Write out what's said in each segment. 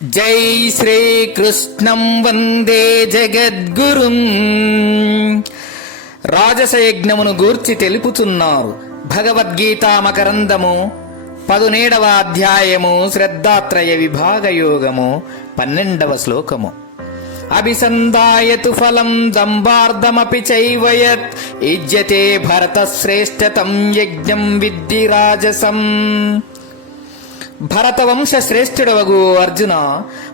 జై శ్రీకృష్ణం వందే జగద్గురుం. రాజసయజ్ఞమును గూర్చి తెలుపుతున్నారు. భగవద్గీత మకరందము 17వ అధ్యాయము శ్రద్ధాత్రయ విభాగ యోగము 12వ శ్లోకము. అభిసంధాయతు ఫలం దంబార్ధమపి చైవయత్ ఇజ్యతే భరత శ్రేష్ఠతం యజ్ఞం విద్ధి రాజసం. భరతవంశ శ్రేష్ఠుడవగు అర్జున,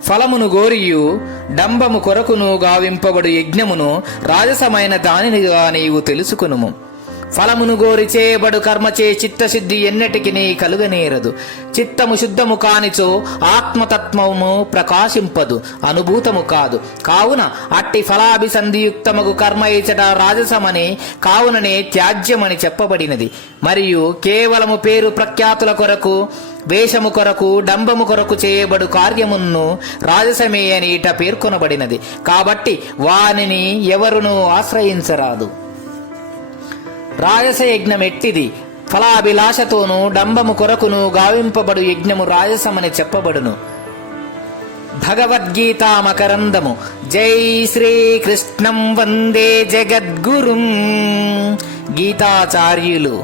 ఫలమును గోరియు డంబము కొరకును గావింపబడు యజ్ఞమును రాజసమైన దానినిగా నీవు తెలుసుకునుము. ఫలమును గోరి చేయబడు కర్మచే చిత్తశుద్ధి ఎన్నటికి కలుగనేరదు. చిత్తము శుద్ధము కానిచో ఆత్మతత్వము ప్రకాశింపదు, అనుభూతము కాదు. కావున అట్టి ఫలాభిసంధియుక్తమగు కర్మ ఇచట రాజసమని, కావుననే త్యాజ్యమని చెప్పబడినది. మరియు కేవలము పేరు ప్రఖ్యాతుల కొరకు, వేషము కొరకు, డంబము కొరకు చేయబడు కార్యమును రాజసమే అని ఇట పేర్కొనబడినది. కాబట్టి వానిని ఎవరునూ ఆశ్రయించరాదు. రాజస యజ్ఞం ఎట్టిది? ఫలాభిలాషతోనూ డంబము కొరకును గావింపబడు యజ్ఞము రాజసమని చెప్పబడును. భగవద్గీత మకరందము. జై శ్రీకృష్ణం వందే జగద్గురుం. గీతాచార్యులు.